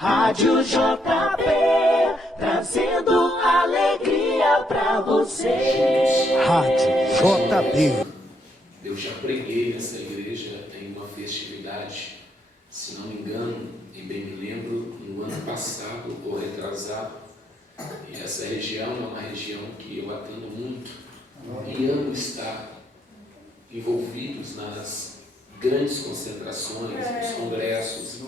Rádio JB, trazendo alegria pra você. Rádio JB. Eu já preguei nessa igreja em uma festividade, se não me engano, e bem me lembro, no ano passado ou retrasado. E essa região é uma região que eu atendo muito e amo estar envolvidos nas grandes concentrações, nos congressos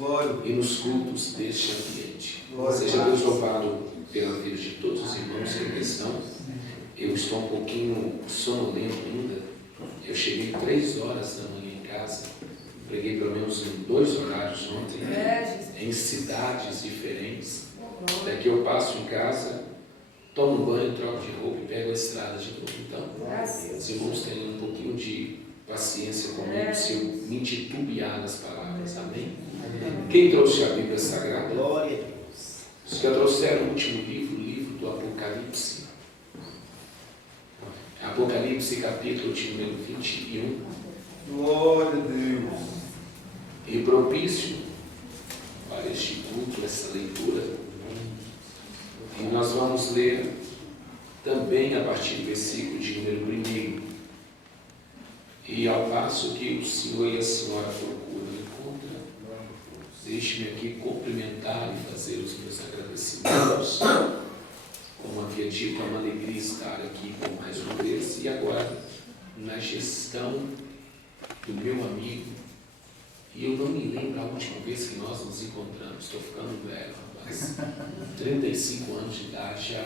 e nos cultos deste ambiente. Seja Deus louvado pela vida de todos os irmãos que aqui estão. Eu estou um pouquinho sonolento ainda. Eu cheguei 3 horas da manhã em casa, preguei pelo menos em 2 horários ontem, em cidades diferentes. Daqui eu passo em casa, tomo um banho, troco de roupa e pego a estrada de novo. Então, os irmãos têm um pouquinho de paciência comigo se eu me titubear nas palavras. Amém? Quem trouxe a Bíblia Sagrada? Glória a Deus. Os que trouxeram o último livro, o livro do Apocalipse. Apocalipse, capítulo de número 21. Glória a Deus. E propício para este culto, essa leitura. E nós vamos ler também a partir do versículo de número 1. E ao passo que o Senhor e a Senhora procuram e encontram, deixe-me aqui cumprimentar e fazer os meus agradecimentos. Como havia dito, é uma alegria estar aqui com mais uma vez. E agora, na gestão do meu amigo, e eu não me lembro a última vez que nós nos encontramos, estou ficando velho, rapaz, 35 anos de idade já.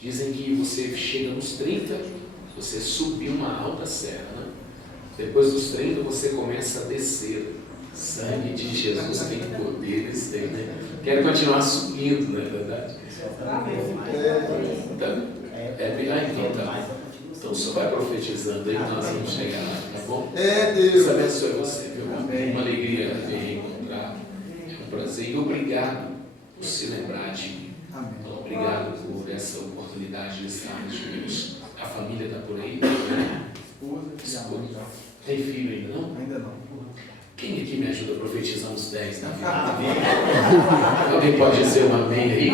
Dizem que você chega nos 30, você subiu uma alta serra, né? Depois dos 30 você começa a descer. Sangue de Jesus tem poderes, tem, né? Quero continuar subindo, não é verdade? Então só vai profetizando aí que nós vamos chegar lá, tá bom? Deus abençoe você, viu? Amém. Uma alegria me reencontrar, é um prazer e obrigado por se lembrar de mim. Obrigado por essa oportunidade de estarmos juntos. A família está por aí? Esposa. Tem filho ainda não? Ainda não. Quem aqui me ajuda a profetizar uns 10 na vida? Alguém pode dizer um amém aí?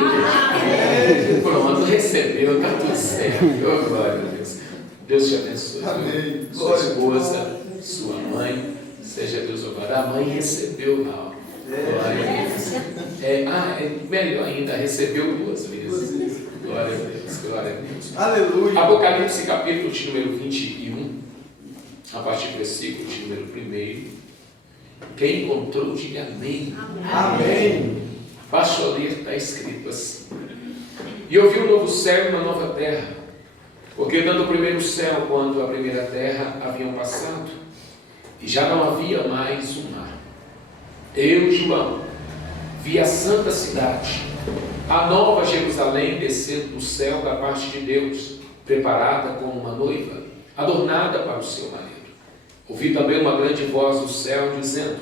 Pronto, recebeu, está tudo certo. Oh, glória a Deus. Deus te abençoe. Amém. Sua esposa, sua mãe, seja Deus louvado. A mãe recebeu mal. Glória a Deus. É melhor ainda, recebeu 2 vezes. Glória a Deus, glória a Deus. Aleluia. Apocalipse, capítulo de número 21, a partir do versículo de número 1. Quem encontrou, diga amém. Amém. Basta ler, está escrito assim. E eu vi um novo céu e uma nova terra, porque tanto o primeiro céu quanto a primeira terra haviam passado, e já não havia mais o mar. Eu, João, vi a santa cidade, a nova Jerusalém, descendo do céu da parte de Deus, preparada como uma noiva, adornada para o seu marido. Ouvi também uma grande voz do céu, dizendo: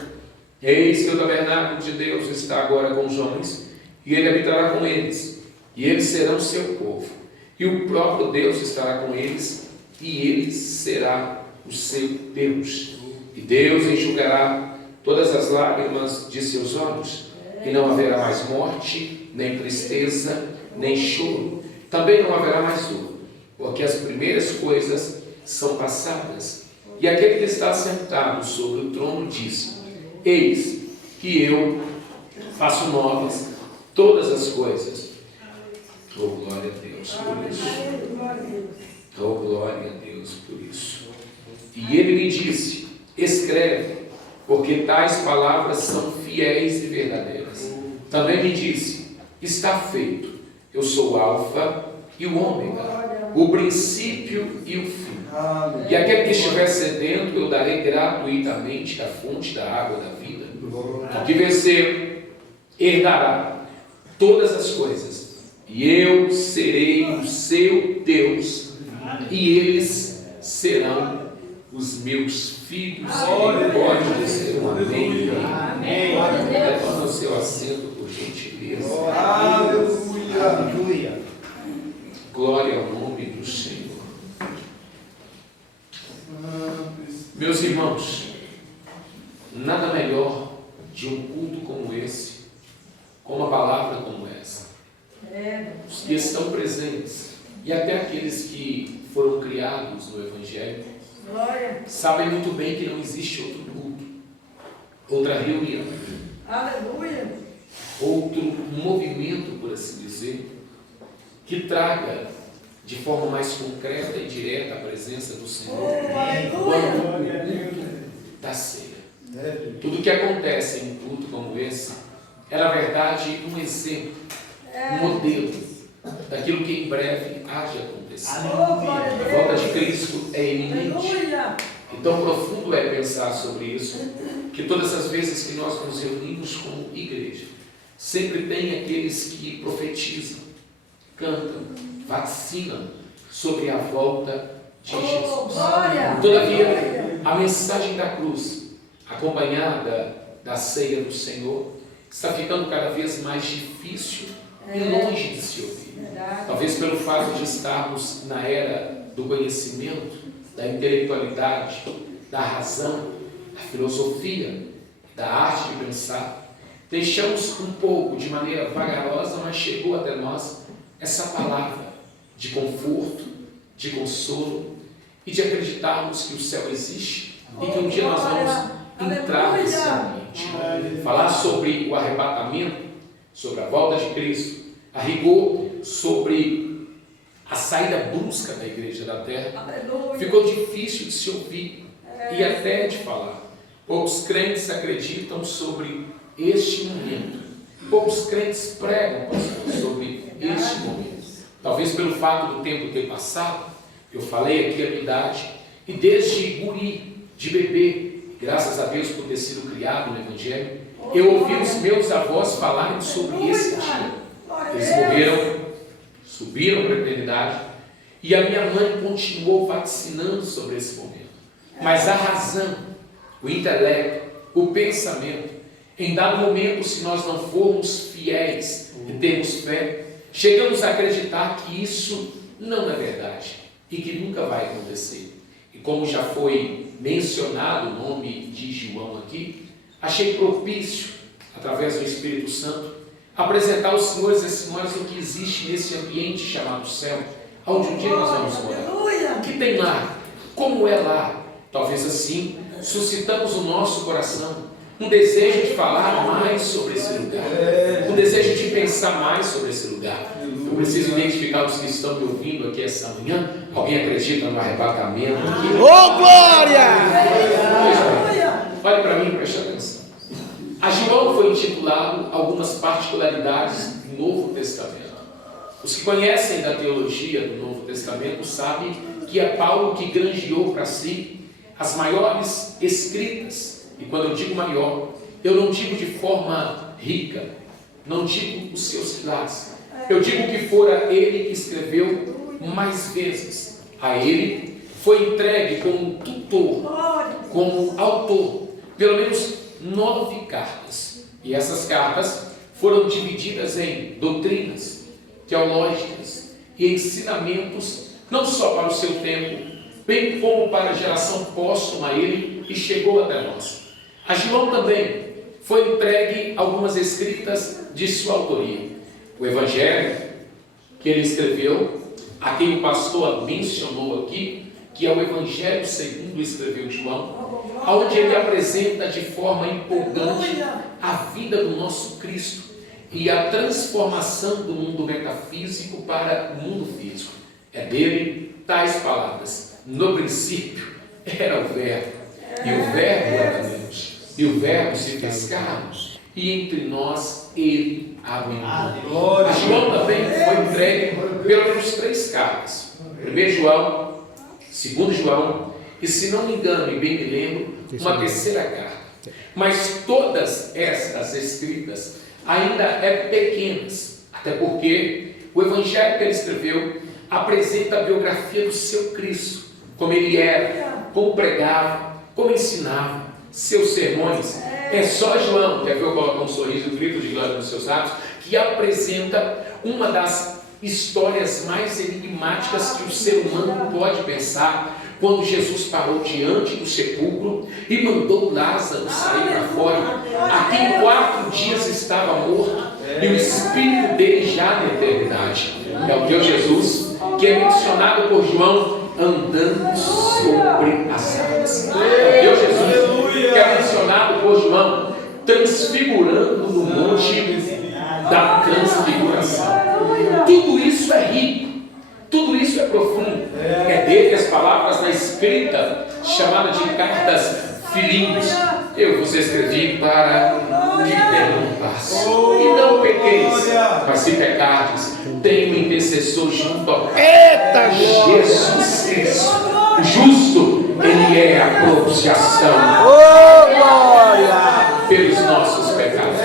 Eis que o tabernáculo de Deus está agora com os homens, e ele habitará com eles, e eles serão seu povo. E o próprio Deus estará com eles, e ele será o seu Deus. E Deus enxugará todas as lágrimas de seus olhos, e não haverá mais morte, nem tristeza, nem choro. Também não haverá mais dor, porque as primeiras coisas são passadas. E aquele que está sentado sobre o trono disse: Eis que eu faço novas todas as coisas. Oh, glória a Deus por isso. Oh, glória a Deus por isso. E ele me disse: Escreve, porque tais palavras são fiéis e verdadeiras. Também me disse: Está feito. Eu sou o Alfa e o Ômega, o princípio e o fim. E aquele que estiver sedento, eu darei gratuitamente da fonte da água da vida. O que vencer, herdará todas as coisas, e eu serei o seu Deus, e eles serão os meus filhos. Pode dizer um amém. Levanta o seu assento, por gentileza. Aleluia. Glória ao nome do Senhor. Meus irmãos, nada melhor de um culto como esse com uma palavra como essa. Os que estão presentes e até aqueles que foram criados no Evangelho sabem muito bem que não existe outro culto, outra reunião, outro movimento, por assim dizer, que traga de forma mais concreta e direta a presença do Senhor quanto o culto da ceia. Tudo que acontece em um culto como esse é, na verdade, um exemplo, um modelo daquilo que em breve há de acontecer. A volta de Cristo é iminente. E tão profundo é pensar sobre isso, que todas as vezes que nós nos reunimos como igreja, sempre tem aqueles que profetizam, cantam, vacinam sobre a volta de Jesus. Todavia, a mensagem da cruz, acompanhada da ceia do Senhor, está ficando cada vez mais difícil e longe de se ouvir. Talvez pelo fato de estarmos na era do conhecimento, da intelectualidade, da razão, da filosofia, da arte de pensar, deixamos um pouco, de maneira vagarosa, mas chegou até nós, essa palavra de conforto, de consolo e de acreditarmos que o céu existe e que um dia nós vamos entrar nesse ambiente. Falar sobre o arrebatamento, sobre a volta de Cristo, a rigor sobre a saída brusca da igreja da terra, ficou difícil de se ouvir e até de falar. Poucos crentes acreditam sobre este momento. Poucos crentes pregam, pastor, sobre este momento. Talvez pelo fato do tempo ter passado, eu falei aqui a minha idade, e desde guri, de bebê, graças a Deus por ter sido criado no Evangelho, eu ouvi os meus avós falarem sobre esse dia. Eles morreram, subiram para a eternidade, e a minha mãe continuou vaticinando sobre esse momento. Mas a razão, o intelecto, o pensamento, em dado momento, se nós não formos fiéis e termos fé, chegamos a acreditar que isso não é verdade e que nunca vai acontecer. E como já foi mencionado o nome de João aqui, achei propício, através do Espírito Santo, apresentar aos senhores e senhoras o que existe nesse ambiente chamado céu, onde um dia nós vamos morar. O que tem lá? Como é lá? Talvez assim suscitamos o nosso coração um desejo de falar mais sobre esse lugar, um desejo de pensar mais sobre esse lugar. Eu preciso identificar os que estão me ouvindo aqui essa manhã. Alguém acredita no arrebatamento aqui? Ô, glória! Olhe para mim e preste atenção. A João foi intitulado algumas particularidades do Novo Testamento. Os que conhecem da teologia do Novo Testamento sabem que é Paulo que granjeou para si as maiores escritas. E quando eu digo maior, eu não digo de forma rica, não digo os seus pilares. Eu digo que fora ele que escreveu mais vezes. A ele foi entregue como tutor, como autor, pelo menos 9 cartas. E essas cartas foram divididas em doutrinas, teológicas e ensinamentos, não só para o seu tempo, bem como para a geração póstuma a ele, e chegou até nós. A João também foi entregue algumas escritas de sua autoria. O Evangelho que ele escreveu, a quem o pastor mencionou aqui, que é o Evangelho segundo escreveu João, onde ele apresenta de forma empolgante a vida do nosso Cristo e a transformação do mundo metafísico para o mundo físico. É dele tais palavras: no princípio era o Verbo, e o Verbo era Deus, e o Verbo se fez carne, e entre nós ele habitou. A João também foi entregue pelo menos 3 cartas: 1 João, 2 João, e se não me engano, e bem me lembro, uma terceira carta. Mas todas estas escritas ainda é pequenas, até porque o Evangelho que ele escreveu apresenta a biografia do seu Cristo, como ele era, como pregava, como ensinava, seus sermões. É só João, quer ver eu colocar um sorriso, um grito de glória nos seus lábios, que apresenta uma das histórias mais enigmáticas que o ser humano pode pensar, quando Jesus parou diante do sepulcro e mandou Lázaro sair para fora, a quem 4 dias estava morto, e o espírito dele já na eternidade. É o Deus Jesus que é mencionado por João andando sobre as águas. É o Deus Jesus que é mencionado por João transfigurando no monte da transfiguração. Tudo isso é rico, tudo isso é profundo. É dele que as palavras da escrita chamada de cartas Filhinhos, eu vos escrevi para que tenham paz e não pequeis, mas se pecardes, tem um intercessor junto ao Pai, Jesus Cristo, justo, ele é a propiciação pelos nossos pecados.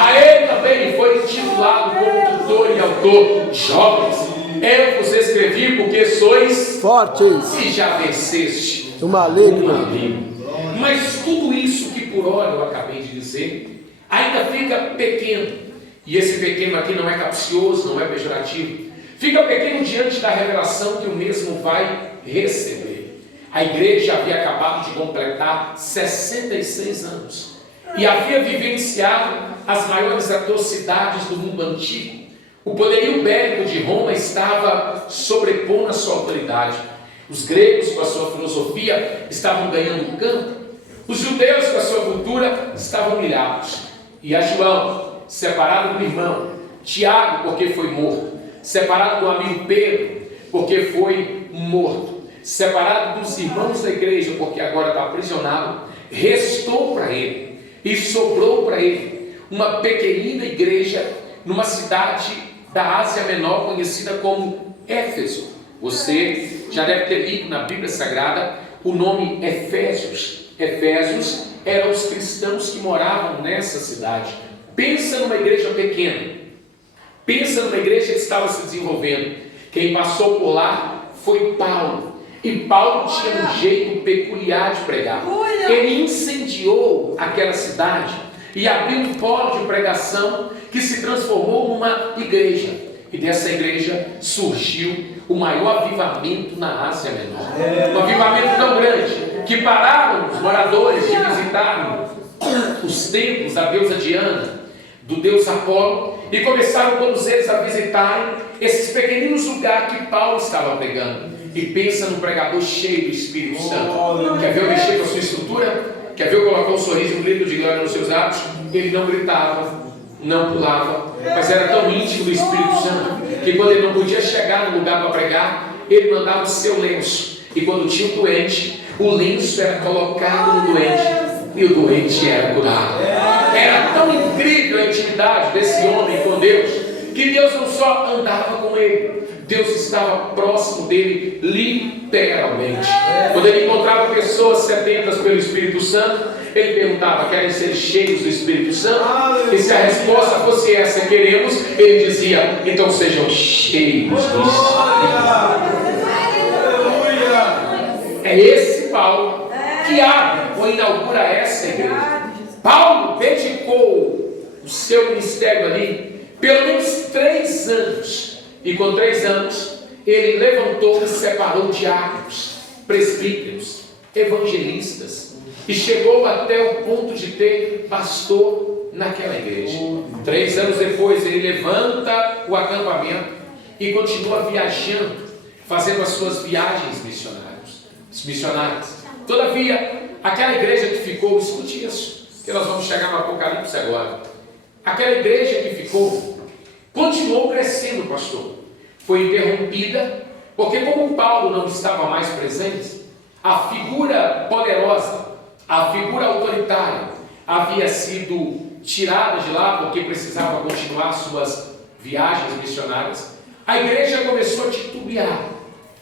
A ele também foi titulado como tutor e autor. Jovens, eu vos escrevi porque sois Fortes. e já venceste O maligno. Mas tudo isso que por hora eu acabei de dizer ainda fica pequeno. E esse pequeno aqui não é capcioso, não é pejorativo. Fica pequeno diante da revelação que o mesmo vai receber. A igreja havia acabado de completar 66 anos e havia vivenciado as maiores atrocidades do mundo antigo. O poderio bélico de Roma estava sobrepondo a sua autoridade. Os gregos, com a sua filosofia, estavam ganhando campo. Os judeus, com a sua cultura, estavam humilhados. E a João, separado do irmão, Tiago, porque foi morto, separado do amigo Pedro, porque foi morto, separado dos irmãos da igreja, porque agora está aprisionado, restou para ele e sobrou para ele uma pequenina igreja numa cidade da Ásia Menor conhecida como Éfeso. Você já deve ter lido na Bíblia Sagrada o nome Efésios. Efésios eram os cristãos que moravam nessa cidade. Pensa numa igreja pequena, pensa numa igreja que estava se desenvolvendo. Quem passou por lá foi Paulo. E Paulo tinha um jeito peculiar de pregar. Ele incendiou aquela cidade e abriu um polo de pregação que se transformou numa igreja. E dessa igreja surgiu o maior avivamento na Ásia Menor. Um avivamento tão grande que pararam os moradores de visitarem os templos da deusa Diana, do deus Apolo, e começaram todos eles a visitarem esses pequeninos lugares que Paulo estava pregando. E pensa no pregador cheio do Espírito Santo. Quer ver eu mexer com a sua estrutura? Quer ver eu colocar um sorriso, um grito de glória nos seus lábios? Ele não gritava, não pulava, mas era tão íntimo do Espírito Santo que quando ele não podia chegar no lugar para pregar, ele mandava o seu lenço. E quando tinha um doente, o lenço era colocado no doente e o doente era curado. Era tão incrível a intimidade desse homem com Deus, que Deus não só andava com ele, Deus estava próximo dele literalmente. Quando ele encontrava pessoas sedentas pelo Espírito Santo, ele perguntava: querem ser cheios do Espírito Santo? E se a resposta fosse essa, queremos, ele dizia: então sejam cheios do Espírito. É esse Paulo que abre ou inaugura essa igreja. Paulo dedicou o seu ministério ali pelo menos 3 anos. E com 3 anos, ele levantou e separou diáconos, presbíteros, evangelistas, e chegou até o ponto de ter pastor naquela igreja. 3 anos depois, ele levanta o acampamento e continua viajando, fazendo as suas viagens missionárias. Todavia, aquela igreja que ficou, escute isso, que nós vamos chegar no Apocalipse agora. Aquela igreja que ficou continuou crescendo, pastor. Foi interrompida, porque como Paulo não estava mais presente, a figura poderosa, a figura autoritária, havia sido tirada de lá, porque precisava continuar suas viagens missionárias. A igreja começou a titubear,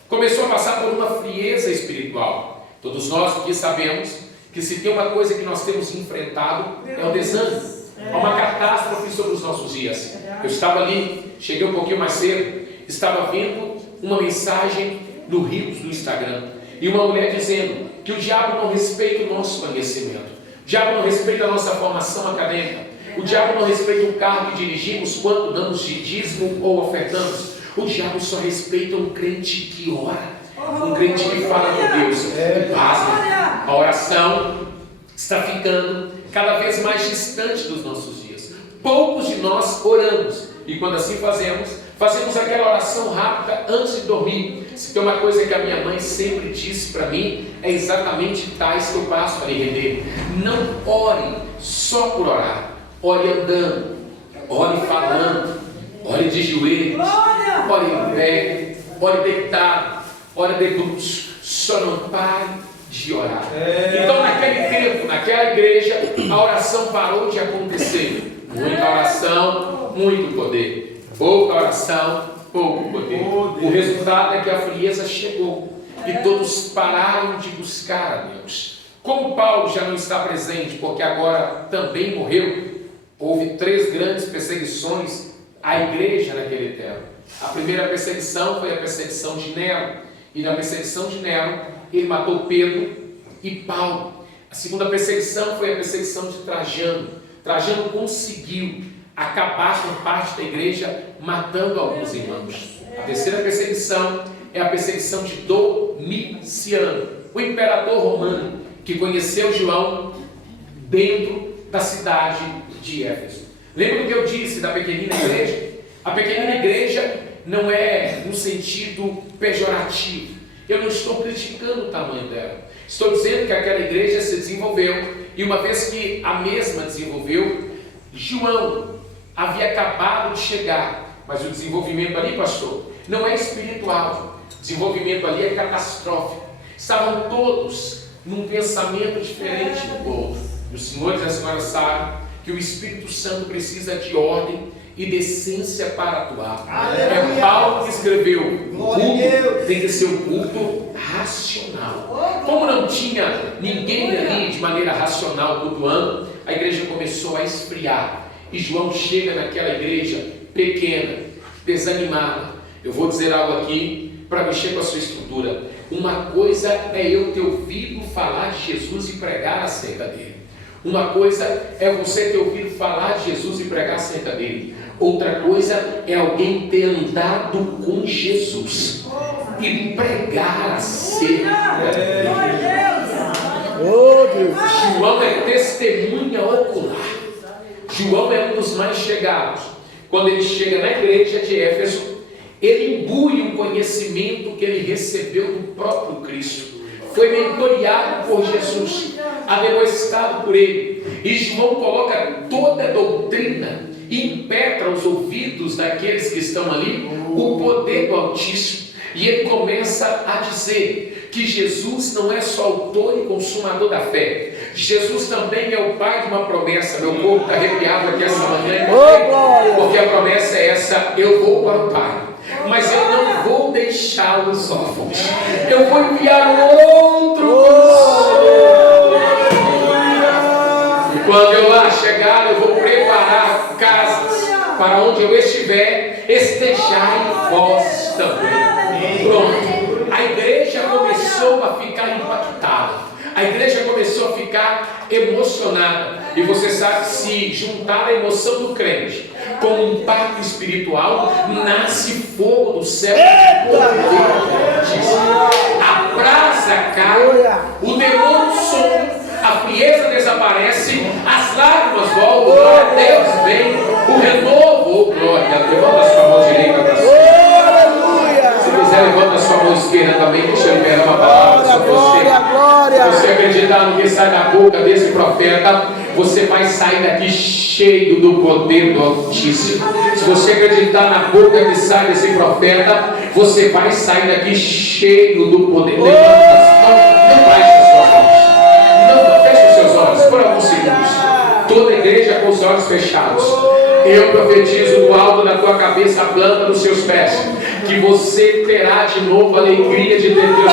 começou a passar por uma frieza espiritual. Todos nós aqui sabemos que se tem uma coisa que nós temos enfrentado, é o desânimo. Há uma catástrofe sobre os nossos dias. Eu estava ali, cheguei um pouquinho mais cedo, estava vendo uma mensagem no Rios, no Instagram, e uma mulher dizendo que o diabo não respeita o nosso conhecimento, o diabo não respeita a nossa formação acadêmica, o diabo não respeita o carro que dirigimos, quanto damos de dízimo ou ofertamos. O diabo só respeita um crente que ora, um crente que fala com Deus. E pasma, a oração está ficando cada vez mais distante dos nossos dias. poucos de nós oramos. E quando assim fazemos aquela oração rápida antes de dormir. Se tem uma coisa que a minha mãe sempre disse para mim, é exatamente tais que eu passo para lhe render. Não ore só por orar. Ore andando, ore falando, ore de joelhos, ore em pé, ore deitado, ore de bruços. Só não pare de orar. Então naquele tempo, naquela igreja, a oração parou de acontecer. Muita oração, muito poder. Pouca oração, pouco poder. O resultado é que a frieza chegou e todos pararam de buscar a Deus. Como Paulo já não está presente, porque agora também morreu, houve 3 grandes perseguições à igreja naquele tempo. A primeira perseguição foi a perseguição de Nero. E na perseguição de Nero, ele matou Pedro e Paulo. A segunda perseguição foi a perseguição de Trajano. Trajano conseguiu acabar com parte da igreja, matando alguns irmãos. A terceira perseguição é a perseguição de Domiciano, o imperador romano, que conheceu João dentro da cidade de Éfeso. Lembra do que eu disse da pequenina igreja? A pequenina igreja não é no sentido pejorativo. Eu não estou criticando o tamanho dela. Estou dizendo que aquela igreja se desenvolveu, e uma vez que a mesma desenvolveu, João havia acabado de chegar. Mas o desenvolvimento ali, pastor, não é espiritual. O desenvolvimento ali é catastrófico. Estavam todos num pensamento diferente do povo. Os senhores e as senhoras sabem que o Espírito Santo precisa de ordem e decência para atuar. É Paulo que escreveu: o culto tem que ser um culto racional. Como não tinha ninguém ali de maneira racional cultuando, a igreja começou a esfriar. E João chega naquela igreja pequena, desanimada. Eu vou dizer algo aqui para mexer com a sua estrutura. Uma coisa é eu ter ouvido falar de Jesus e pregar acerca dele. Uma coisa é você ter ouvido falar de Jesus e pregar acerca dele. Outra coisa é alguém ter andado com Jesus e pregar acerca dele. João é testemunha ocular. João é um dos mais chegados. Quando ele chega na igreja de Éfeso, ele imbui um conhecimento que ele recebeu do próprio Cristo. Foi mentoreado por Jesus, ademoestado por ele. E João coloca toda a doutrina e impetra os ouvidos daqueles que estão ali o poder do Altíssimo. E ele começa a dizer que Jesus não é só autor e consumador da fé. Jesus também é o pai de uma promessa. Meu corpo está arrepiado aqui essa manhã, porque a promessa é essa: eu vou para o Pai, mas eu não vou deixá-los órfãos. Eu vou enviar outro Consolador. E quando eu lá chegar, eu vou preparar casas para onde eu estiver, estejai vós também. Pronto. A igreja começou a ficar impactada. A igreja começou a ficar emocionada. E você sabe, se juntar a emoção do crente com um impacto espiritual, nasce fogo do céu. A brasa cai, o demônio some, a frieza desaparece, as lágrimas voltam, glória a Deus vem, o renovo, glória. Levanta a sua mão direita para cima. Se quiser, levanta a sua mão esquerda também. Deixa eu liberar uma palavra sobre você. Se você acreditar no que sai da boca desse profeta, você vai sair daqui cheio do poder do Altíssimo. Se você acreditar na boca que sai desse profeta, você vai sair daqui cheio do poder. Levanta, não baixe as suas mãos. Não, feche os seus olhos por alguns segundos. Toda a igreja com os olhos fechados. Eu profetizo do alto da tua cabeça, a planta dos seus pés, que você terá de novo a alegria de ter Deus.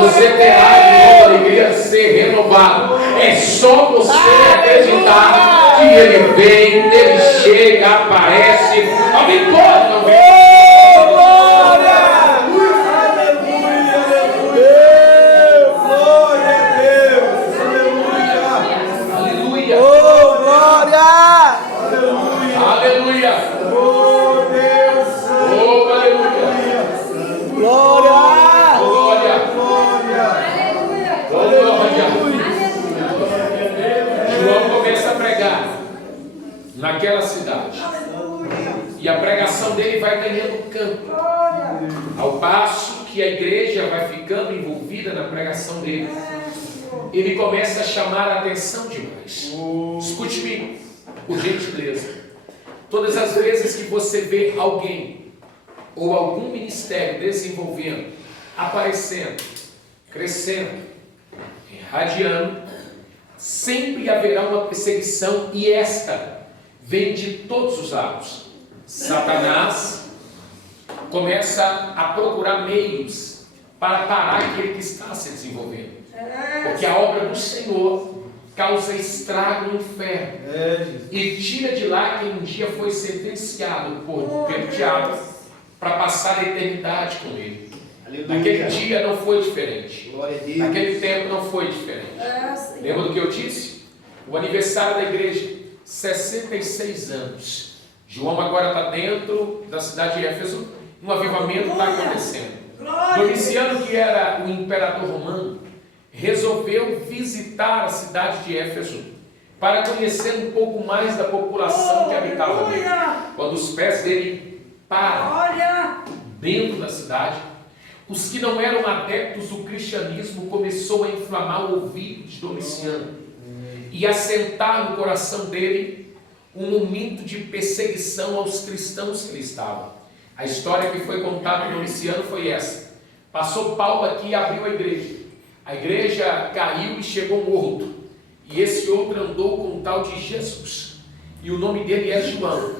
Você terá de novo a alegria de ser renovado. É só você acreditar que Ele vem, Ele chega, aparece. Alguém pode não ver? pregação dele vai ganhando campo, ao passo que a igreja vai ficando envolvida na pregação dele. Ele começa a chamar a atenção demais. Escute-me, por gentileza. Todas as vezes que você vê alguém ou algum ministério desenvolvendo, aparecendo, crescendo, irradiando, sempre haverá uma perseguição, e esta vem de todos os lados. Satanás começa a procurar meios para parar aquele que está se desenvolvendo, porque a obra do Senhor causa estrago no inferno e tira de lá quem um dia foi sentenciado pelo diabo para passar a eternidade com ele. Aleluia. Naquele dia não foi diferente. Naquele tempo não foi diferente. Lembra do que eu disse? O aniversário da igreja, 66 anos. João agora está dentro da cidade de Éfeso. Um avivamento está acontecendo. Domiciano, que era o imperador romano, resolveu visitar a cidade de Éfeso para conhecer um pouco mais da população que habitava ali. Quando os pés dele param dentro da cidade, os que não eram adeptos do cristianismo começou a inflamar o ouvido de Domiciano e assentar no coração dele um momento de perseguição aos cristãos que ele estava. A história que foi contada em Domiciano foi essa: passou Paulo aqui e abriu a igreja. A igreja caiu e chegou morto. E esse outro andou com o tal de Jesus. E o nome dele é João.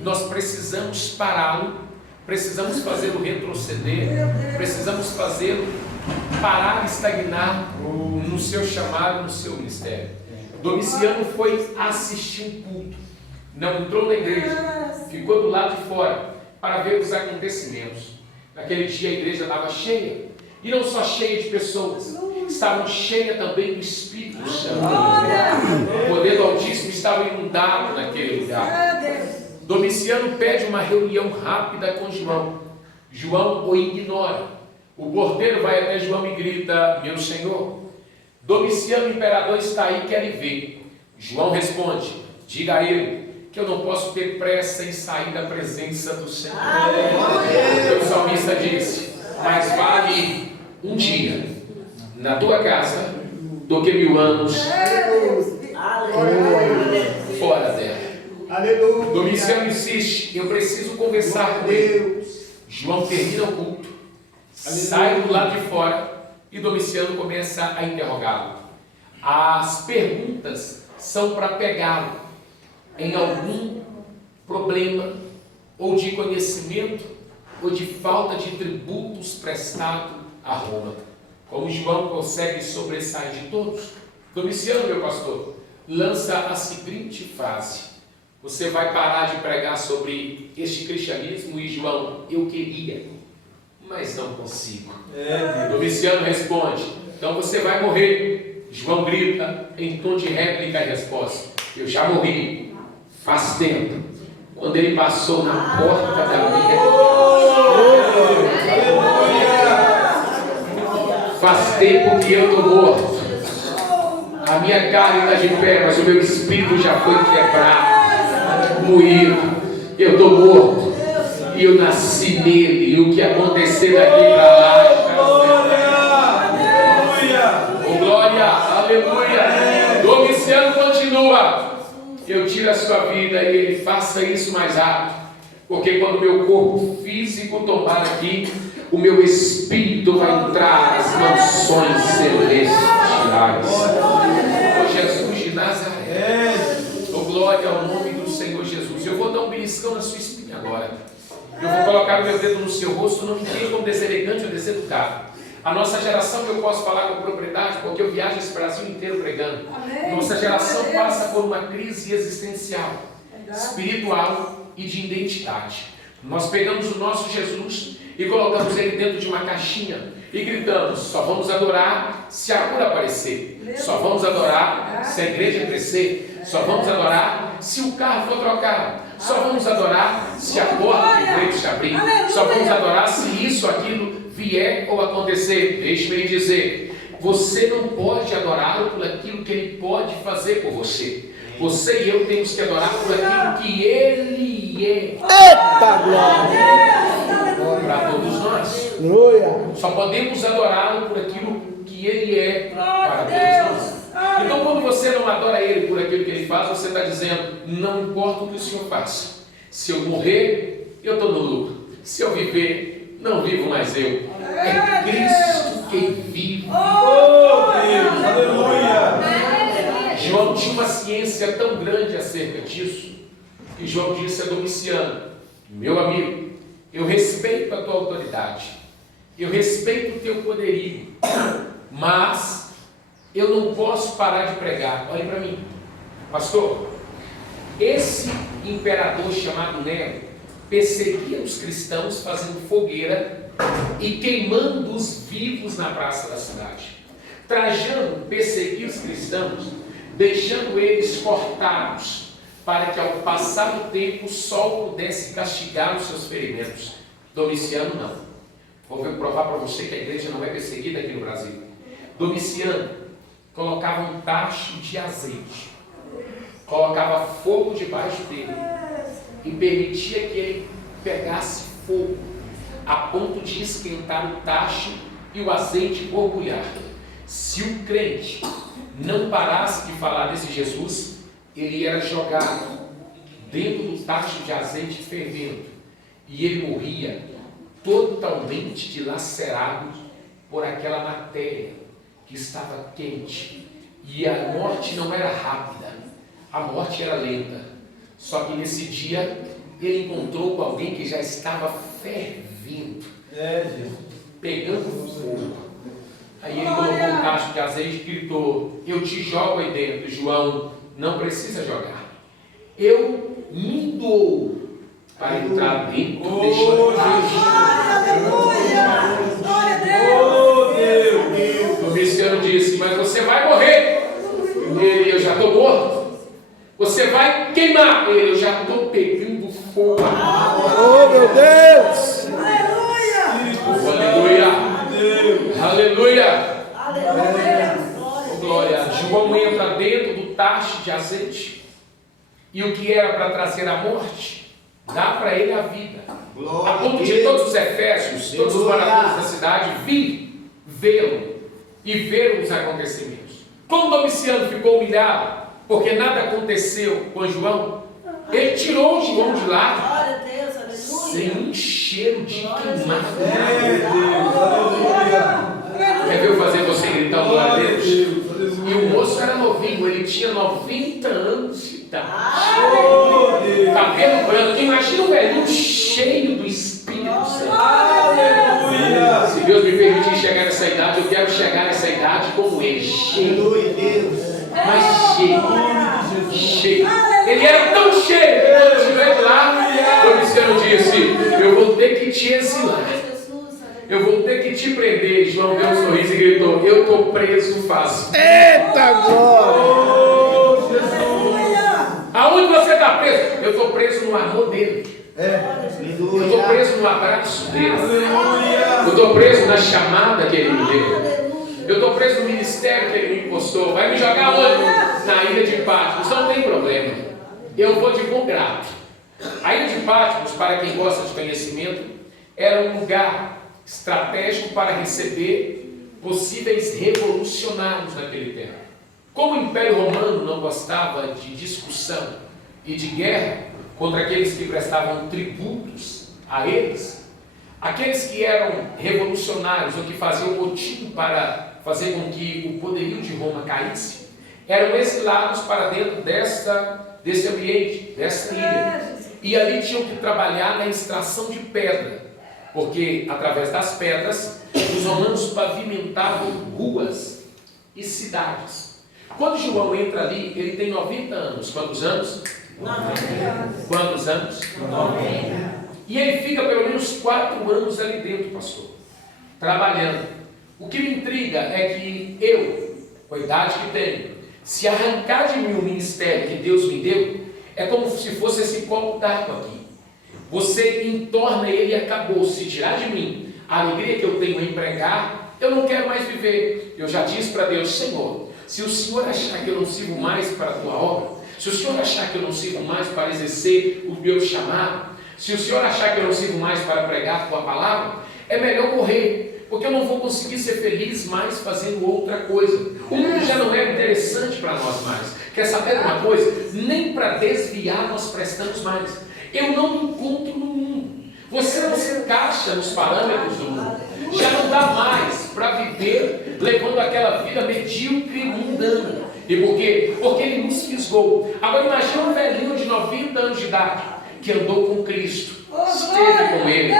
Nós precisamos pará-lo, precisamos fazê-lo retroceder, precisamos fazê-lo parar e estagnar no seu chamado, no seu ministério. Domiciano foi assistir um culto, não entrou na igreja, ficou do lado de fora para ver os acontecimentos. Naquele dia a igreja estava cheia, e não só cheia de pessoas, estavam cheias também do Espírito Santo. O poder do Altíssimo estava inundado naquele lugar. Domiciano pede uma reunião rápida com João. João o ignora. O porteiro vai até João e grita: meu senhor, Domiciano, imperador, está aí, quer lhe ver. João responde: diga a ele que eu não posso ter pressa em sair da presença do Senhor. O salmista disse: mais vale um dia na tua casa do que 1000 anos fora dela. Aleluia. Domiciano insiste: eu preciso conversar com ele. João termina o culto, sai do lado de fora e Domiciano começa a interrogá-lo. As perguntas são para pegá-lo em algum problema, ou de conhecimento, ou de falta de tributos prestados a Roma. Como João consegue sobressair de todos, Domiciano, meu pastor, lança a seguinte frase: você vai parar de pregar sobre este cristianismo? E João: eu queria, mas não consigo. Domiciano responde: então você vai morrer. João grita em tom de réplica e resposta: eu já morri faz tempo, quando ele passou na porta da minha faz tempo que eu estou morto. A minha carne está de pé, mas o meu espírito já foi quebrado, moído. Eu estou morto e eu nasci nele, e o que acontecer daqui para lá. Oh, glória, aleluia. Domiciano continua: eu tiro a sua vida, e ele faça isso mais rápido, porque quando o meu corpo físico tombar aqui, o meu espírito vai entrar nas mansões celestiais. Oh, Jesus de Nazaré. Oh, glória ao nome do Senhor Jesus. Eu vou dar um beliscão na sua espinha agora. Eu vou colocar o meu dedo no seu rosto. Não me entenda como deselegante ou deseducado. A nossa geração, eu posso falar com propriedade, porque eu viajo esse Brasil inteiro pregando. Nossa geração passa por uma crise existencial, espiritual e de identidade. Nós pegamos o nosso Jesus e colocamos ele dentro de uma caixinha e gritamos: só vamos adorar se a cura aparecer, só vamos adorar se a igreja crescer, só vamos adorar se o carro for trocado, só vamos adorar se a porta do emprego se abrir, só vamos adorar se isso, aquilo vier ou acontecer. Deixe-me lhe dizer: você não pode adorá-lo por aquilo que ele pode fazer por você. Você e eu temos que adorar por aquilo que ele é. Eita, Para todos nós. Aleluia. Só podemos adorá-lo por aquilo que ele é para todos nós. Então, quando você não adora ele por aquilo que ele faz, você está dizendo: não importa o que o Senhor faça. Se eu morrer, eu estou no lucro. Se eu viver, não vivo mais eu. É Cristo quem vive. Oh, Deus, aleluia. João tinha uma ciência tão grande acerca disso, que João disse a Domiciano: meu amigo, eu respeito a tua autoridade, eu respeito o teu poderio, mas eu não posso parar de pregar. Olhe para mim, pastor, esse imperador chamado Nero perseguia os cristãos fazendo fogueira e queimando os vivos na praça da cidade. Trajano perseguia os cristãos, deixando eles cortados, para que ao passar o tempo o sol pudesse castigar os seus ferimentos. Domiciano não. Vou provar para você que a igreja não é perseguida aqui no Brasil. Domiciano colocava um tacho de azeite, colocava fogo debaixo dele e permitia que ele pegasse fogo, a ponto de esquentar o tacho e o azeite borbulhar. Se o crente não parasse de falar desse Jesus, ele era jogado dentro do tacho de azeite fervendo e ele morria totalmente dilacerado por aquela matéria que estava quente. E a morte não era rápida, a morte era lenta. Só que nesse dia ele encontrou com alguém que já estava fervendo, pegando fogo. Aí ele colocou um tacho de azeite e gritou: eu te jogo aí dentro. João: não precisa jogar, eu me dou para entrar dentro deste tacho. O Domiciano disse: mas você vai morrer. Ele: eu já estou morto. Você vai queimar. Ele: eu já estou pegando fogo. Oh, meu Deus. Aleluia. Aleluia! Oh, glória! João entra dentro do tacho de azeite e o que era para trazer a morte dá para ele a vida, a ponto de todos os efésios, todos os moradores da cidade vê-lo e ver os acontecimentos. Como Domiciano ficou humilhado porque nada aconteceu com João, ele tirou João de lá sem um cheiro de queimado. Quer ver eu fazer você gritar glória a Deus? E o moço era novinho, ele tinha 90 anos de idade. Cabelo branco. Imagina um velhinho cheio do Espírito Santo. Se Deus me permitir chegar nessa idade, eu quero chegar nessa idade como ele, cheio. Mas cheio. Ele era tão cheio que quando eu estiver de lá, o Domiciano disse: eu vou ter que te exilar, eu vou ter que te prender. João deu um sorriso e gritou: eu estou preso fácil. Eita glória. Aonde você está preso? Eu estou preso no amor dele. Eu estou preso no abraço dele. Eu estou preso na chamada que ele me deu. Eu estou preso no ministério que ele me impostou. Vai me jogar onde? Na ilha de Patmos. Não tem problema. Eu vou de bom grado. A ilha de Patmos, para quem gosta de conhecimento, era um lugar estratégico para receber possíveis revolucionários naquele tempo. Como o Império Romano não gostava de discussão e de guerra contra aqueles que prestavam tributos a eles, aqueles que eram revolucionários ou que faziam motim para fazer com que o poderio de Roma caísse, eram exilados para dentro desse ambiente, dessa ilha. E ali tinham que trabalhar na extração de pedra, porque através das pedras os romanos pavimentavam ruas e cidades. Quando João entra ali, ele tem 90 anos. Quantos anos? 90. Quantos anos? 90. E ele fica pelo menos 4 anos ali dentro, pastor, trabalhando. O que me intriga é que eu, com a idade que tenho, se arrancar de mim o ministério que Deus me deu, é como se fosse esse copo d'água aqui. Você entorna ele e acabou. Se tirar de mim a alegria que eu tenho em pregar, eu não quero mais viver. Eu já disse para Deus: Senhor, se o Senhor achar que eu não sirvo mais para a tua obra, se o Senhor achar que eu não sirvo mais para exercer o meu chamado, Se o senhor achar que eu não sirvo mais para pregar a tua palavra, é melhor morrer, porque eu não vou conseguir ser feliz mais fazendo outra coisa. O mundo já não é interessante para nós mais. Quer saber de uma coisa? Nem para desviar nós prestamos mais. Eu não me encontro no mundo. Você não se encaixa nos parâmetros do mundo. Já não dá mais para viver levando aquela vida medíocre e mundana. E por quê? Porque ele nos fisgou. Agora imagina um velhinho de 90 anos de idade que andou com Cristo, esteve com Ele,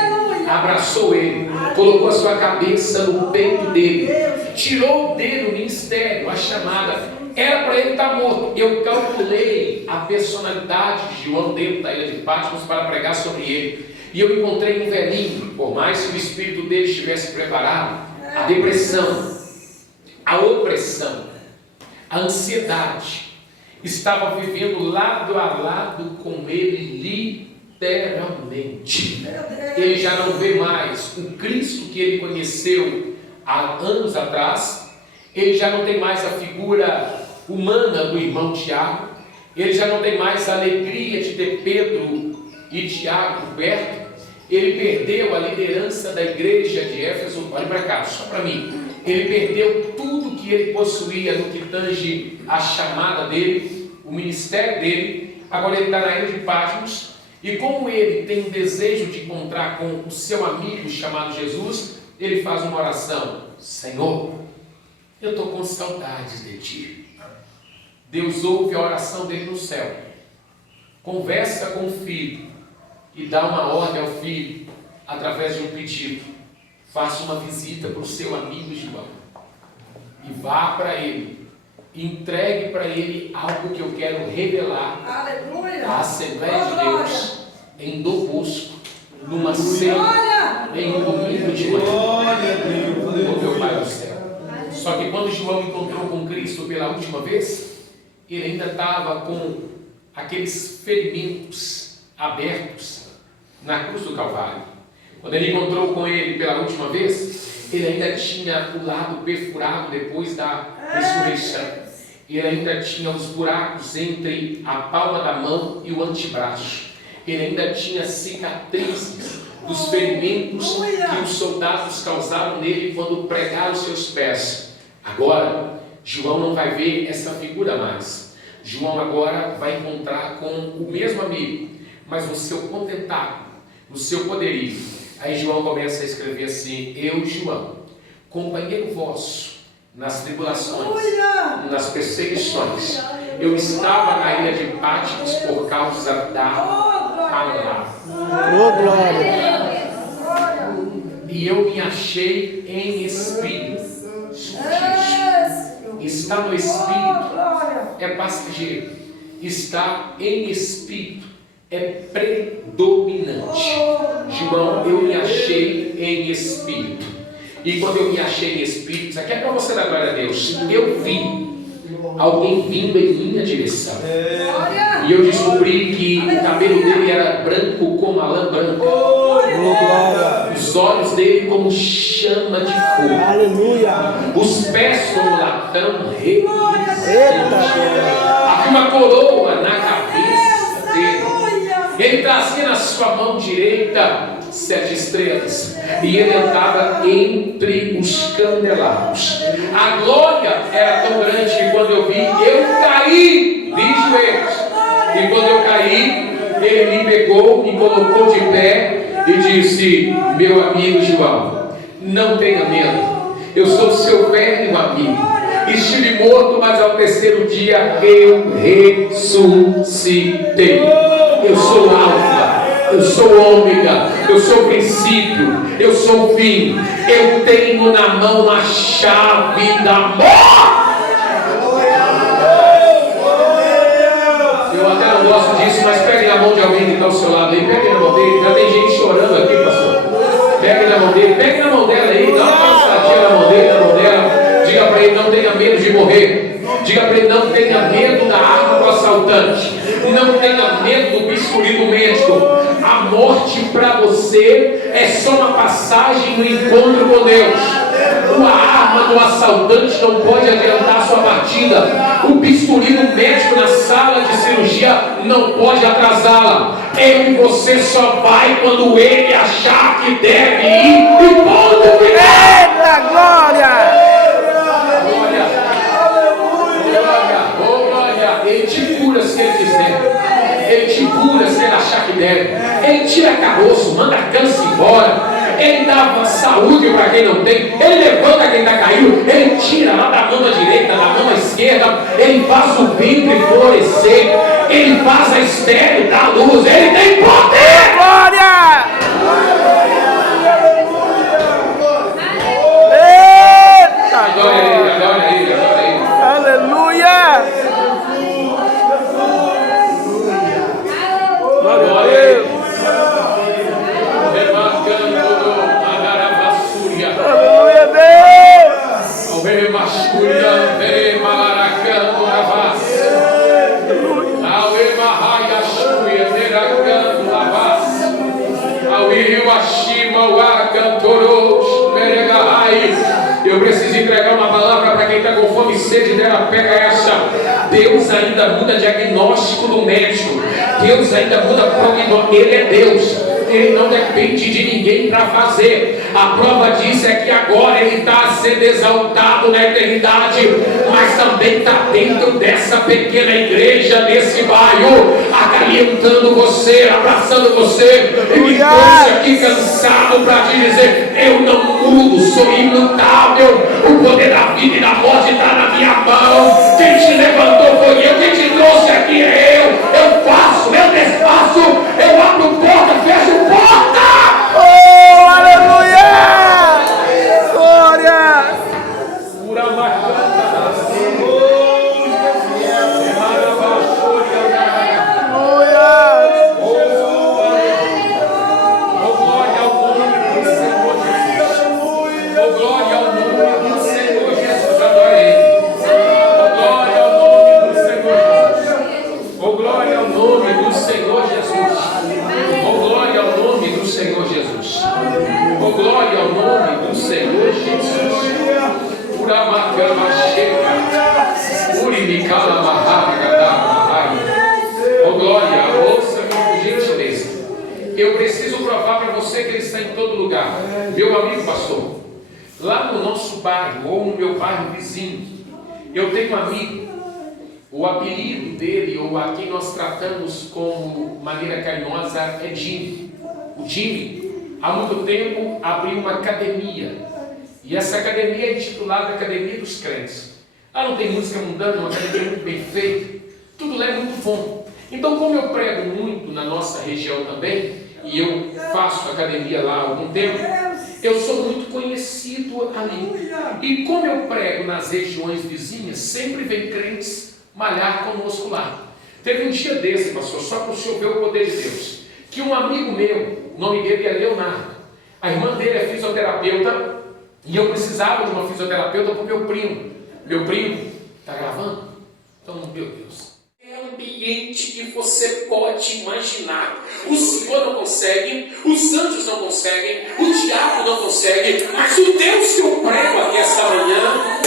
abraçou Ele, colocou a sua cabeça no peito dele, tirou dele o ministério, a chamada. Era para ele estar morto. Eu calculei a personalidade de João dentro da ilha de Patmos para pregar sobre ele. E eu encontrei um velhinho, por mais que o espírito dele estivesse preparado, a depressão, a opressão, a ansiedade, estava vivendo lado a lado com ele literalmente. Ele já não vê mais o Cristo que ele conheceu há anos atrás. Ele já não tem mais a figura humana do irmão Tiago. Ele já não tem mais a alegria de ter Pedro e Tiago perto. Ele perdeu a liderança da igreja de Éfeso. Olha para cá, só para mim. Ele perdeu tudo que ele possuía no que tange a chamada dele, o ministério dele. Agora ele está na ilha de Patmos. E como ele tem um desejo de encontrar com o seu amigo chamado Jesus, ele faz uma oração: Senhor, eu estou com saudades de ti. Deus ouve a oração dele no céu, conversa com o filho e dá uma ordem ao filho através de um pedido: faça uma visita para o seu amigo João e vá para ele, entregue para ele algo que eu quero revelar à Assembleia de Deus em Dom Bosco, numa ceia, em um domingo de manhã. Oh, meu Pai do céu. Só que quando João encontrou com Cristo pela última vez, ele ainda estava com aqueles ferimentos abertos na cruz do Calvário. Quando ele encontrou com ele pela última vez, ele ainda tinha o lado perfurado depois da ressurreição. Ele ainda tinha os buracos entre a palma da mão e o antebraço. Ele ainda tinha cicatrizes dos ferimentos que os soldados causaram nele quando pregaram seus pés. Agora, João não vai ver essa figura mais. João agora vai encontrar com o mesmo amigo, mas no seu contentáculo, no seu poderio. Aí João começa a escrever assim: eu, João, companheiro vosso nas tribulações, nas perseguições, eu estava na ilha de Patmos por causa da palavra. Oh, glória! E eu me achei em espírito. Está no espírito é passageiro, está em espírito é predominante. João, eu me achei em espírito. E quando eu me achei em espírito, isso aqui é para você dar glória a Deus. Eu vi alguém vindo em minha direção. E eu descobri que o cabelo dele era branco como a lã branca. Os olhos dele como chama de fogo. Aleluia! Os pés como latão reluzente. Havia uma coroa na cabeça dele. Ele trazia na sua mão direita 7 estrelas. E ele andava entre os candelabros. A glória era tão grande que quando eu vi, eu caí de joelhos. E quando eu caí, ele me pegou, me colocou de pé e disse: meu amigo João, não tenha medo. Eu sou seu velho amigo. Estive morto, mas ao terceiro dia eu ressuscitei. Eu sou o Alfa, eu sou o Ômega, eu sou o princípio, eu sou o fim. Eu tenho na mão a chave da morte. Eu até não gosto disso, mas pegue na mão de alguém que está ao seu lado aí. Pegue na mão dele. Já tem gente chorando aqui, pastor. Pegue na mão dele, pegue na mão dela aí. Dá uma passadinha na mão dele, na mão dela. Diga para ele: não tenha medo de morrer. Diga para ele: não tenha medo da arma do assaltante. Não tenha medo do bisturi do médico. A morte para você é só uma passagem no encontro com Deus. A arma O assaltante não pode adiantar sua partida. O bisturi do médico na sala de cirurgia não pode atrasá-la. Eu e você só vai quando ele achar que deve ir. E ponto final. Eita glória! Ele te cura se ele quiser. Ele te cura se ele achar que deve. Ele tira caroço, manda câncer embora. Ele dá saúde para quem não tem. Ele levanta quem está caído. Ele tira lá da mão direita, da mão esquerda. Ele faz o ventre florescer. Ele faz a estéreo dar luz. Ele tem poder. Glória! Eita! Adora ele, adora ele, adora ele. Aleluia! Glória a Deus! Aleluia, Eu preciso entregar uma palavra para quem está com fome e sede dela. Pega essa. Deus ainda muda diagnóstico do médico. Deus ainda muda prognóstico. Ele é Deus. Ele não depende de ninguém para fazer. A prova disso é que agora ele está sendo exaltado na eternidade, mas também está dentro dessa pequena igreja, nesse bairro, acalentando você, abraçando você. Ele me trouxe aqui cansado para te dizer: eu não mudo, sou imutável. O poder da vida e da morte está na minha mão. Quem te levantou foi eu, quem te trouxe aqui é eu. Eu faço, eu desfaço, eu abro porta, fecho porta. Oh, aleluia! Glória! Oh glória, ouça com gentileza. Eu preciso provar para você que ele está em todo lugar. Meu amigo pastor, lá no nosso bairro, ou no meu bairro vizinho, eu tenho um amigo. O apelido dele, ou a quem nós tratamos como maneira carinhosa, é Jimmy. O Jimmy, há muito tempo, abriu uma academia. E essa academia é intitulada Academia dos Crentes. Lá não tem música mundana, uma academia muito bem feita. Tudo lá é muito bom. Então, como eu prego muito na nossa região também, e eu faço academia lá há algum tempo, eu sou muito conhecido ali. E como eu prego nas regiões vizinhas, sempre vem crentes malhar conosco lá. Teve um dia desse, pastor, só para o senhor ver o poder de Deus, que um amigo meu, o nome dele é Leonardo, a irmã dele é fisioterapeuta, e eu precisava de uma fisioterapeuta para o meu primo. Meu primo, está gravando? Então, meu Deus. É um ambiente que você pode imaginar. O Senhor não consegue, os anjos não conseguem, o diabo não consegue, mas o Deus que eu prego aqui essa manhã.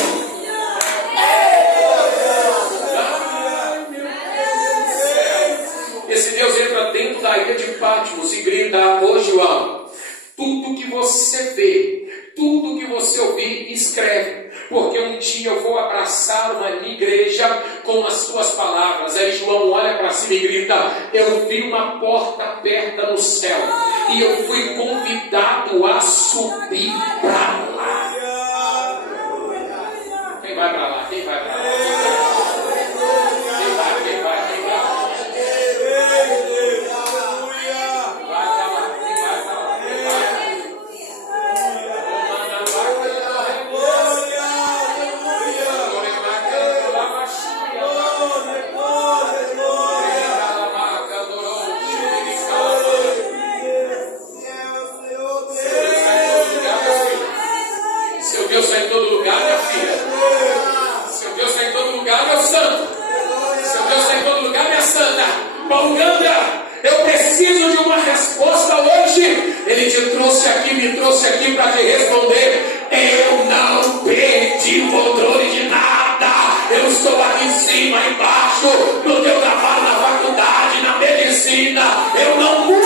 Esse Deus entra dentro da ilha de Patmos e grita: ô João, tudo que você vê, tudo que você ouvir, escreve, porque um dia eu vou abraçar uma igreja com as suas palavras. Aí João olha para cima e grita: eu vi uma porta aberta no céu e eu fui convidado a subir para lá. Quem vai para lá? Quem vai para lá? Deus está em todo lugar, minha filha. Seu Deus está em todo lugar, meu santo. Seu Deus está em todo lugar, minha santa. Paulanda, eu preciso de uma resposta hoje. Ele te trouxe aqui, me trouxe aqui para te responder: eu não não perdi o controle de nada. Eu estou aqui em cima, embaixo, no teu trabalho, na faculdade, na medicina. Eu não mudo.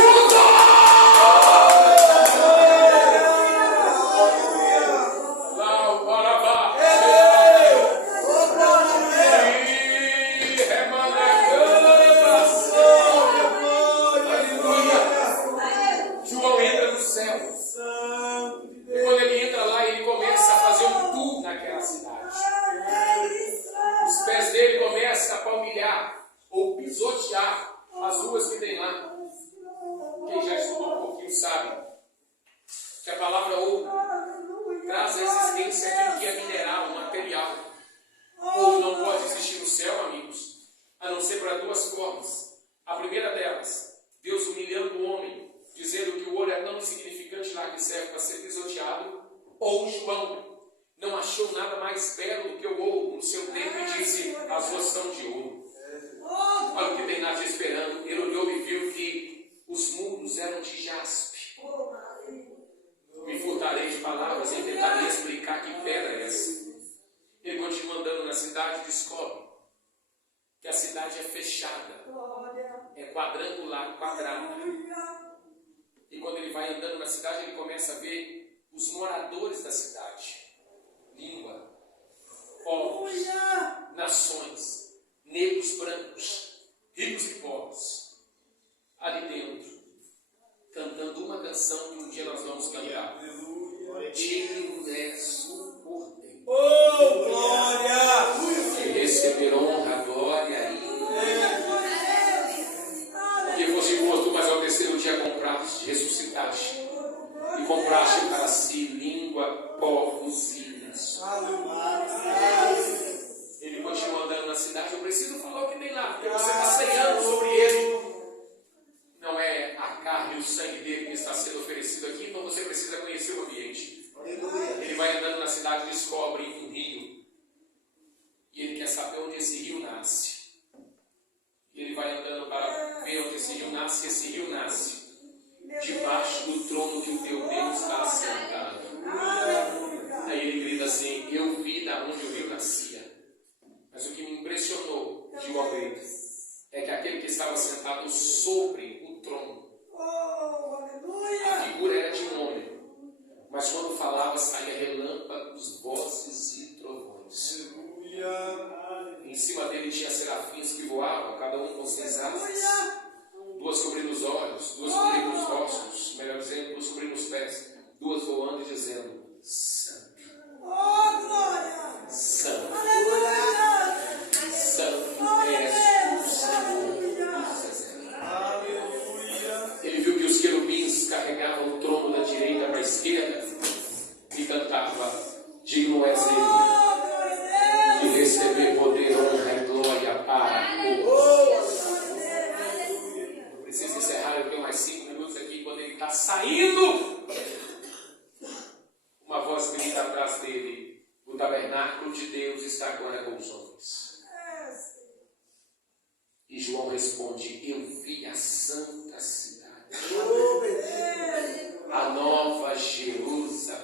João entra no céu. E quando ele entra lá, ele começa a fazer um tour naquela cidade. Os pés dele começam a palmilhar ou pisotear as ruas que tem lá. Quem já estudou um pouquinho sabe que a palavra ouro traz a existência aquilo que é mineral, material. Ouro não pode existir no céu, amigos, a não ser para duas formas. A primeira delas, Deus humilhando o homem, dizendo que o ouro é tão insignificante lá que serve para ser pisoteado. Ou João não achou nada mais belo do que o ouro no seu tempo e disse: as ruas são de ouro. Olha o que tem lá te esperando. Ele olhou e viu que os muros eram de jaspe. Me furtarei de palavras e tentarei explicar que pedra é essa. Ele continua andando na cidade e descobre que a cidade é fechada, é quadrangular, quadrada. E quando ele vai andando na cidade, ele começa a ver os moradores da cidade. Língua, povos, nações, negros, brancos, ricos e pobres. Ali dentro, cantando uma canção que um dia nós vamos cantar. Digno és o Cordeiro. Oh, glória! Que receber honra, glória e porque fosse morto, mas ao terceiro dia compraste, ressuscitaste e compraste para si língua, povos e nações. Ele continua andando na cidade. Eu preciso falar o que tem lá, porque você está ceando sobre ele. Não é a carne e o sangue dele que está sendo oferecido aqui, então você precisa conhecer o ambiente. Ele vai andando na cidade e descobre um rio. E ele quer saber onde esse rio nasce. E ele vai andando para ver onde esse rio nasce. E esse rio nasce debaixo do trono que o teu Deus está sentado. Aí ele grita assim: eu vi da onde o rio nascia. Mas o que me impressionou, João grita, é que aquele que estava sentado sobre o trono, a figura era de um homem, mas quando falava saía relâmpagos, vozes e trovões. Em cima dele tinha serafins que voavam, cada um com 6 asas, 2 cobrindo os olhos, 2 cobrindo os rostos, melhor dizendo, 2 cobrindo os pés, 2 voando e dizendo: Santo, Santo, Santo és o Senhor dos Exércitos. Ele viu que os querubins carregavam o trono da direita para a esquerda e cantava: digno és ele de receber poder, honra e glória para todos. Eu preciso encerrar, eu tenho mais 5 minutos aqui. Quando ele está saindo, uma voz grita atrás dele: o tabernáculo de Deus está agora com os homens. E João responde: eu vi a santa cidade, a nova Jerusalém,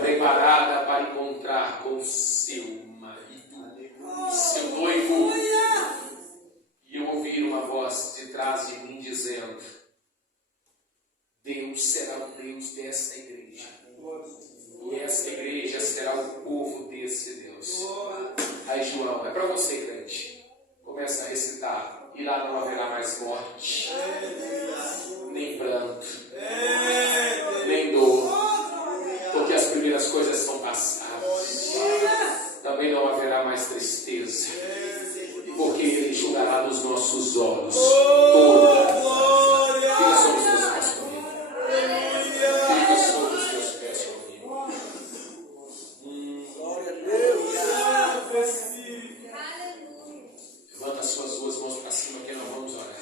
preparada para encontrar com seu marido, seu noivo. E eu ouvi uma voz de trás de mim dizendo: Deus será o Deus desta igreja, e esta igreja será o povo desse Deus. Aí João, é para você, crente, começa a recitar: e lá não haverá mais morte, nem pranto, nem dor, porque as primeiras coisas são passadas. Também não haverá mais tristeza, porque Ele julgará nos nossos olhos todas. Quem somos teus pés comigo? Quem somos teus pés comigo? Glória a Deus. Levanta as suas 2 mãos para cima que nós vamos orar.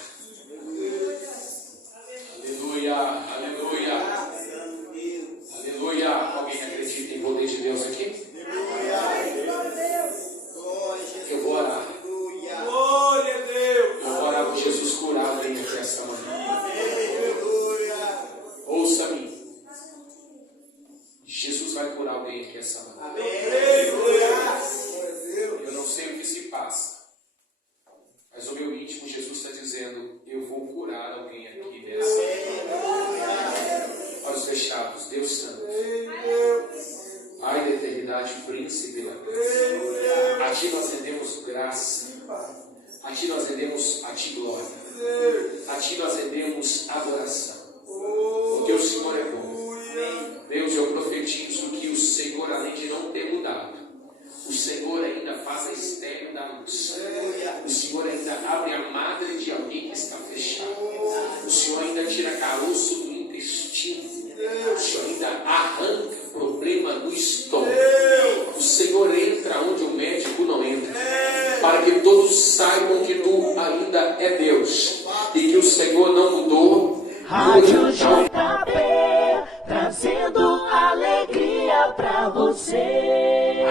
Deus Santo. Pai da eternidade, príncipe da paz. A ti nós rendemos graça. A ti nós rendemos a ti glória. A ti nós rendemos adoração. Porque o Senhor é bom. Deus, eu profetizo que o Senhor, além de não ter mudado, o Senhor ainda faz a estéreo da luz. O Senhor ainda abre a madre de alguém que está fechado. O Senhor ainda tira caroço do intestino. O Senhor ainda arranca problema do estômago. O Senhor entra onde o médico não entra, para que todos saibam que tu ainda é Deus e que o Senhor não mudou. Rádio JB, trazendo alegria pra você.